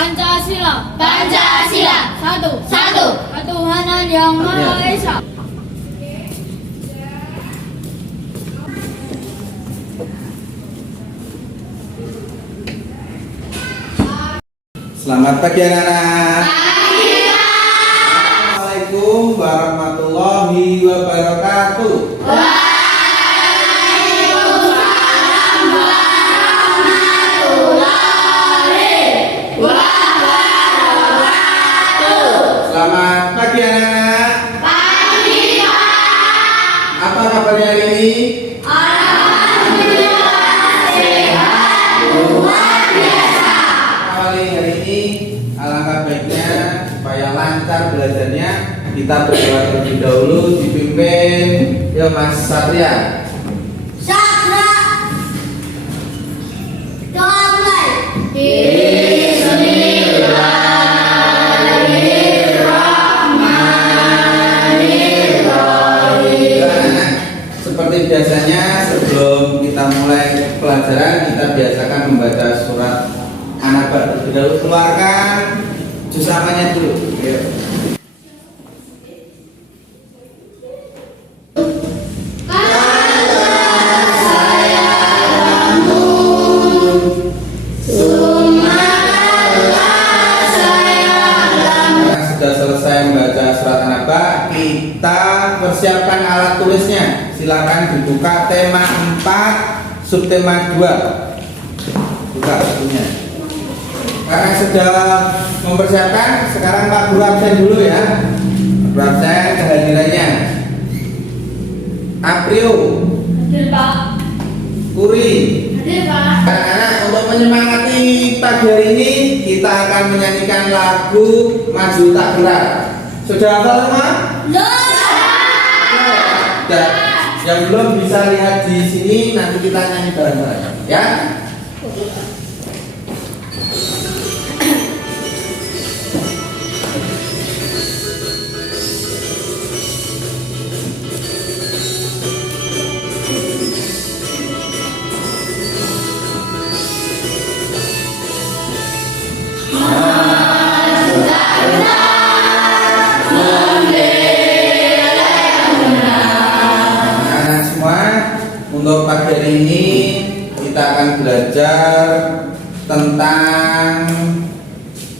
Pancasila. Pancasila. Satu. Ketuhanan Yang Maha Esa. Selamat pagi anak-anak. Pagi. Assalamualaikum warahmatullahi wabarakatuh. Waalaikumsalam warahmatullahi wabarakatuh. Selamat pagi anak-anak. Pagi, Pak. Apa kabarnya hari ini? Alhamdulillah sehat luar biasa. Awali hari ini alangkah baiknya supaya lancar belajarnya kita berdoa terlebih dahulu dipimpin Mas Satria. Sakra. Doa mulai. Anak-anak, seperti biasanya sebelum kita mulai pelajaran kita biasakan membaca surat An-Naba terlebih dahulu. Keluarkan juz amanya dulu. Yuk. Karena sudah selesai membaca surat An-Naba, kita persiapkan alat tulisnya. Silakan dibuka tema 4, subtema 2. Buka bukunya. Karena sudah mempersiapkan, sekarang Pak Guru absen dulu ya. Pak Guru absen kehadirannya. Aprio, Hadir, Pak. Kuri. Hadir, Pak. Anak-anak, untuk menyemangati pagi hari ini kita akan menyanyikan lagu Maju Tak Gerak. Sudah hafal semua? Sudah. Yang belum bisa lihat di sini nanti kita nyanyi bareng-bareng ya. Anak-anak semua, untuk pagi hari ini kita akan belajar tentang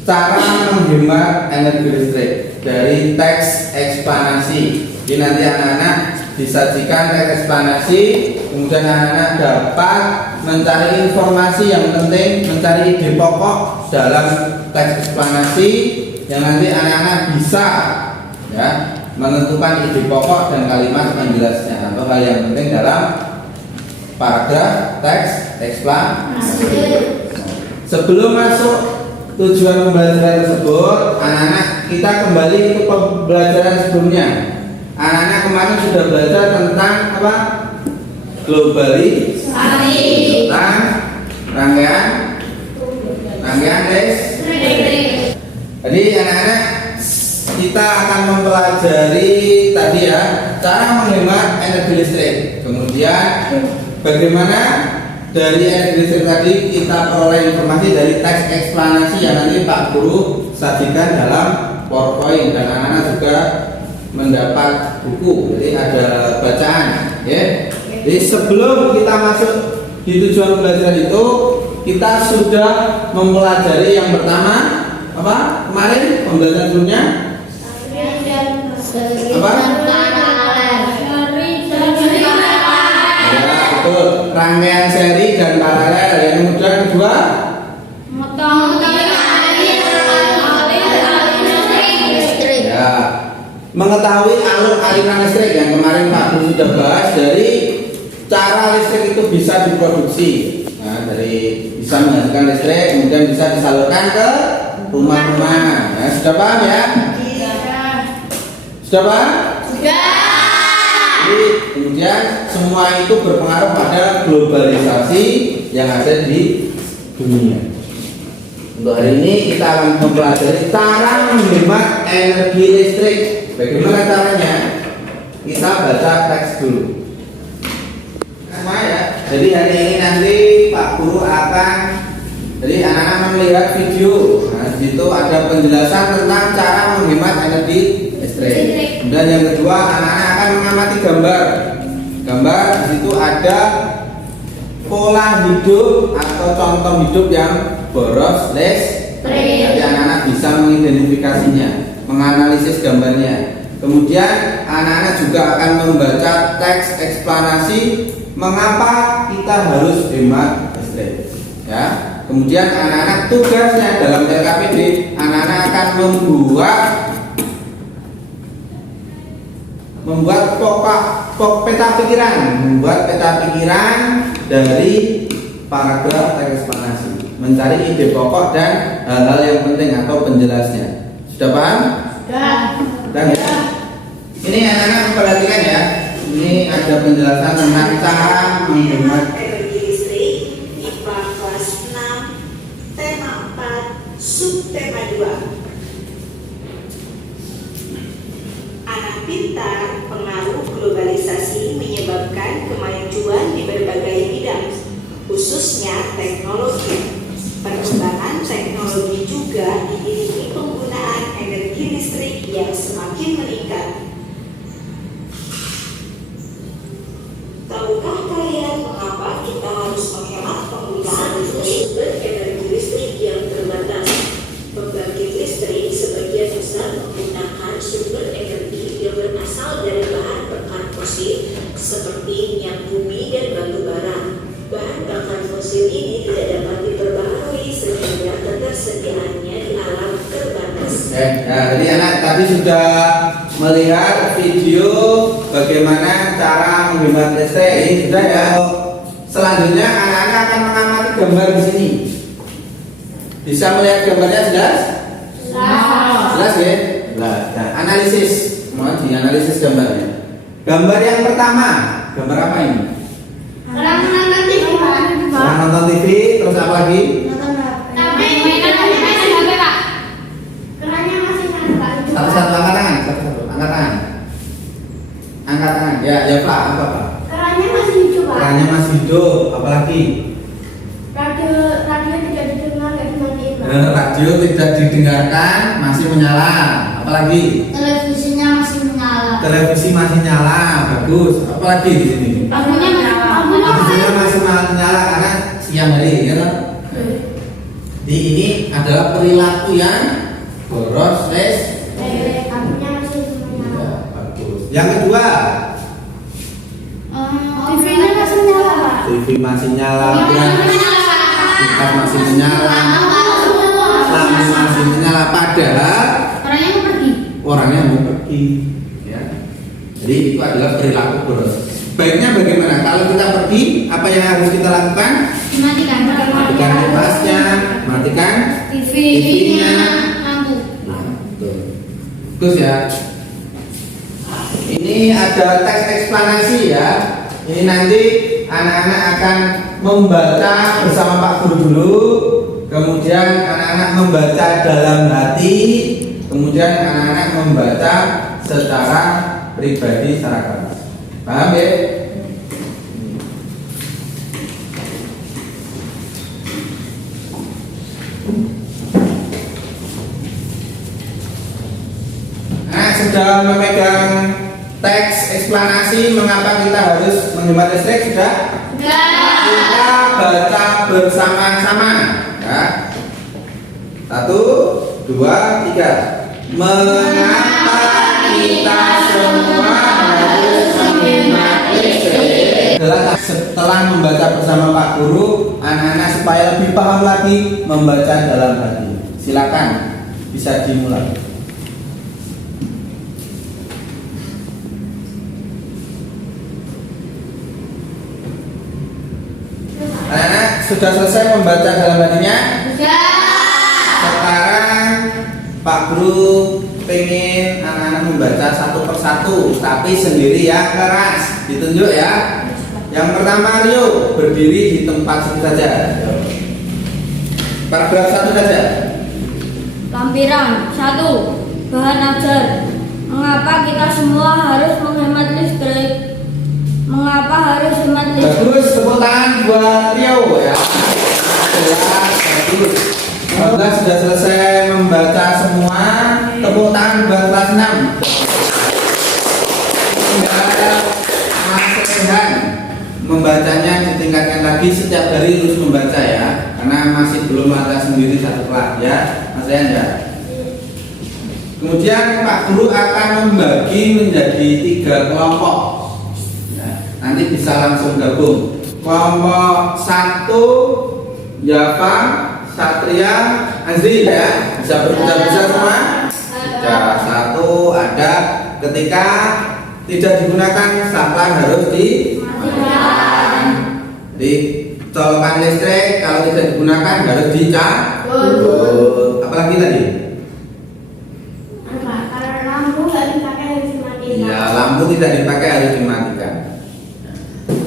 cara menghemat energi listrik dari teks eksplanasi. Jadi nanti anak-anak disajikan teks eksplanasi, kemudian anak-anak dapat mencari informasi yang penting, mencari ide pokok dalam teks eksplanasi yang nanti anak-anak bisa ya menentukan ide pokok dan kalimat penjelasnya atau hal yang penting dalam paragraf teks eksplanasi. Sebelum masuk tujuan pembelajaran tersebut, anak-anak kita kembali ke pembelajaran sebelumnya. Anak-anak kemarin sudah belajar tentang apa? Globalisasi, tentang rangkaian listrik. Jadi anak-anak kita akan mempelajari tadi ya cara menghemat energi listrik. Kemudian bagaimana dari energi listrik tadi kita peroleh informasi dari teks eksplanasi yang nanti Pak Guru sajikan dalam PowerPoint dan anak-anak juga mendapat buku. Jadi ada bacaan ya. Jadi sebelum kita masuk di tujuan pembelajaran itu kita sudah mempelajari yang pertama apa? Kemarin pembelajaran sebelumnya apa? Ya, betul. Rangkaian seri dan paralel. Yang kemudian kedua ya, mengetahui alur aliran listrik yang kemarin Pak Guru sudah bahas dari cara listrik itu bisa diproduksi. Nah, dari bisa menghasilkan listrik kemudian bisa disalurkan ke rumah-rumah. Nah, sudah paham ya? Sudah paham? Jadi, kemudian semua itu berpengaruh pada globalisasi yang ada di dunia. Untuk hari ini kita akan mempelajari cara menghemat energi listrik. Bagaimana caranya? Kita baca teks dulu. Semua ya. Jadi hari ini nanti Pak Guru akan Jadi anak-anak melihat video. Nah, di situ ada penjelasan tentang cara menghemat energi listrik. Kemudian yang kedua, anak-anak akan mengamati gambar. Gambar di situ ada pola hidup atau contoh hidup yang boros listrik. Jadi anak-anak bisa mengidentifikasinya, menganalisis gambarnya. Kemudian anak-anak juga akan membaca teks eksplanasi mengapa kita harus hemat listrik. Ya. Kemudian anak-anak tugasnya dalam LKPD, anak-anak akan membuat peta pikiran dari paragraf teks eksplanasi, mencari ide pokok dan hal-hal yang penting atau penjelasnya. Sudah paham? Sudah ya? Ini anak-anak perhatikan ya. Ini ada penjelasan tentang cara menghemat energi listrik IPA kelas 6 tema 4 subtema 2. Anak pintar, pengaruh globalisasi menyebabkan kemajuan di berbagai bidang, khususnya teknologi. Perkembangan teknologi juga diiringi penggunaan energi listrik yang semakin meningkat. Tahukah kalian mengapa kita harus menghemat penggunaan sumber energi listrik yang terbatas? Pembangkit listrik sebagian besar menggunakan sumber energi yang berasal dari bahan bakar fosil seperti minyak bumi dan batu bara. Bahan bakar fosil ini tidak dapat diperbaharui sehingga ketersediaannya di alam terbatas. Nah, jadi anak tadi sudah melihat video bagaimana cara menghemat listrik. Ini sudah ya. Selanjutnya anak-anak akan mengamati gambar di sini. Bisa melihat gambarnya jelas? Jelas ya? Jelas. Nah, analisis. Mau dianalisis gambarnya. Gambar yang pertama, gambar apa ini? Orang nonton TV, Pak. Orang nonton TV, terus apa lagi? Nonton HP. Mainan HP, Pak. Kerannya masih nyala, Pak. Satu-satu angkat tangan, satu-satu angkat tangan. Angkat tangan. Ya Pak, apa Pak? Kerannya masih hidup, Pak. Kerannya masih hidup, apalagi? Radio tidak didengar, nggak dimatiin, Pak. Radio tidak didengarkan, masih menyala. Apalagi? Televisinya masih menyala. Televisi masih nyala, bagus. Apalagi di sini? Lampunya masih menyala karena siang hari, ya kan? Jadi ini adalah perilaku yang boros listrik. Lampunya masih menyala. Ya, bagus. Yang kedua, TV-nya masih menyala, Pak. TV masih nyala, kipas masih menyala, lampu masih menyala, padahal Orangnya mau pergi. orangnya mau pergi. Ya. Jadi itu adalah perilaku boros. Baiknya bagaimana? Kalau kita pergi, apa yang harus kita lakukan? Matikan. Matikan kipasnya, matikan TV-nya, lampu. Nah, betul. Terus ya. Ini ada teks eksplanasi ya. Ini nanti anak-anak akan membaca bersama Pak Guru dulu. Kemudian anak-anak membaca dalam hati. Kemudian anak-anak membaca secara pribadi, secara keras. Paham ya? Nah, sudah memegang teks eksplanasi mengapa kita harus menghemat listrik sudah? Kita baca bersama-sama. Ya. 1, 2, 3. Mengapa kita semua harus menghemat listrik? Setelah membaca bersama Pak Guru, anak-anak supaya lebih paham lagi membaca dalam hati. Silakan bisa dimulai. Anak-anak sudah selesai membaca dalam hatinya? Sekarang Pak Guru pengen anak-anak membaca satu persatu, tapi sendiri ya, keras. Ditunjuk ya. Yang pertama, Rio berdiri di tempat situ saja. Paragraf 1 saja. Lampiran 1. Bahan ajar. Mengapa kita semua harus menghemat listrik? Mengapa harus hemat listrik? Bagus, tepuk tangan buat Rio ya. bagus. 12 sudah selesai membaca semua. Tepuk tangan buat kelas 6. Tinggal Mas Rehan membacanya ditingkatkan lagi, setiap hari terus membaca ya, karena masih belum ada sendiri satu kelas ya, Mas Rehan ya. Kemudian Pak Guru akan membagi menjadi 3 kelompok. Nanti bisa langsung gabung. Kelompok 1 Yafa, Satria, Azri ya, bisa bisa semua. Cara 1 ada, ketika tidak digunakan sampah harus dimatikan. Jadi colokan listrik kalau tidak digunakan harus dicabut. Apalagi tadi? Lampu nggak dipakai harus dimatikan. Ya, lampu tidak dipakai harus dimatikan.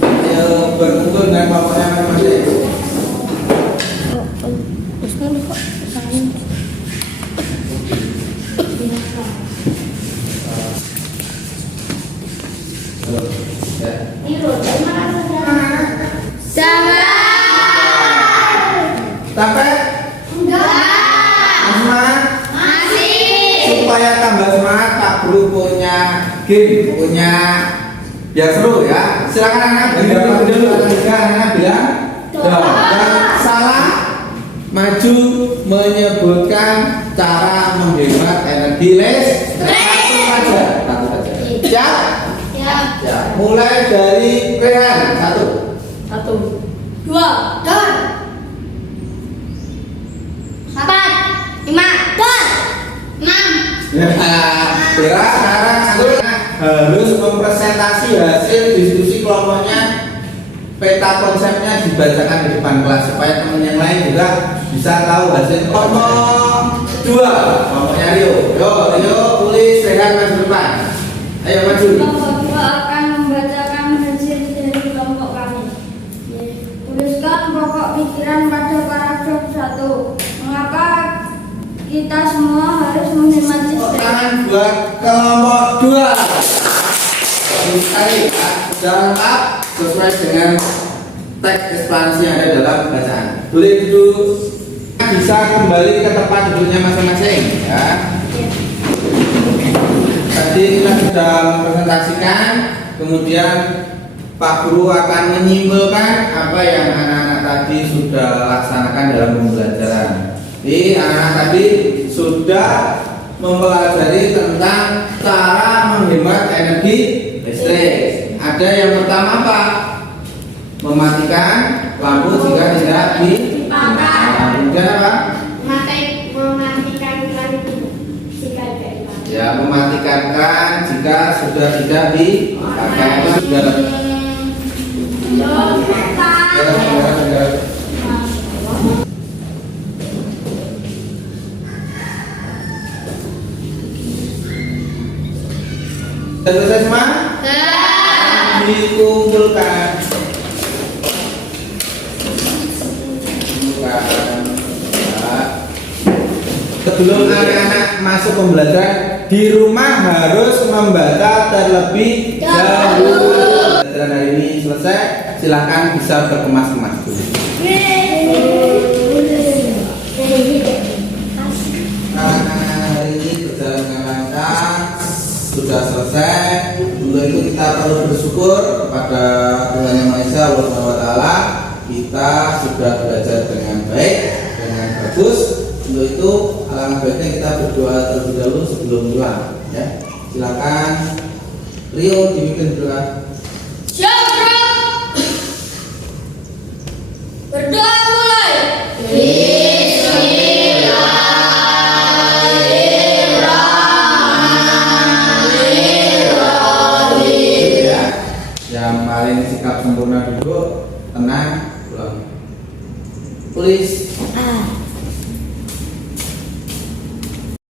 Ayo berkumpul dengan kelompoknya masing-masing. Sampai? Semangat? Supaya tambah semangat, Pak Guru punya game, biar seru ya. Silakan anak bilang dulu, anak bilang. Yang salah maju menyebutkan cara menghemat energi satu saja. Siap? Ya. Mulai dari Rehan. 1, 2, 4, 5, 6. Bella sekarang harus mempresentasi hasil diskusi kelompoknya. Peta konsepnya dibacakan di depan kelas supaya teman yang lain juga bisa tahu hasil. Kelompok 2, kelompoknya Rio. Rio tulis, Rehan maju depan. Ayo maju. Kelompok 2 akan membacakan hasil dari kelompok kami. Tuliskan pokok pikiran pada paragraf 1. Mengapa kita semua harus menghemat listrik? Tangan buat kelompok 2. Sekali ya, sudah lengkap sesuai dengan teks eksplanasi yang ada dalam bacaan. Boleh duduk, bisa kembali ke tempat duduknya masing-masing ya. Tadi kita sudah mempresentasikan, kemudian Pak Guru akan menyimpulkan apa yang anak-anak tadi sudah laksanakan dalam pembelajaran. Jadi anak-anak tadi sudah mempelajari tentang cara menghemat energi listrik. Ada yang pertama apa? Mematikan lampu jika tidak dipakai. Kemudian apa? Mematikan lampu jika tidak dipakai. Ya, mematikan jika sudah tidak dipakai. Sudah. Selesai semua? Dikumpulkan. Sebelum anak-anak masuk pembelajaran di rumah harus membaca terlebih dahulu. Pembelajaran hari ini selesai, silahkan bisa berkemas-kemas dulu. Anak-anak hari ini berjalan dengan lancar, sudah selesai. Untuk itu kita perlu bersyukur kepada Tuhan Yang Maha Esa Allah Subhanahu wa Ta'ala. Kita sudah belajar dengan baik, dengan bagus. Untuk itu alangkah baiknya kita berdoa terlebih dahulu sebelum pulang ya. Silakan Rio dipimpin doa.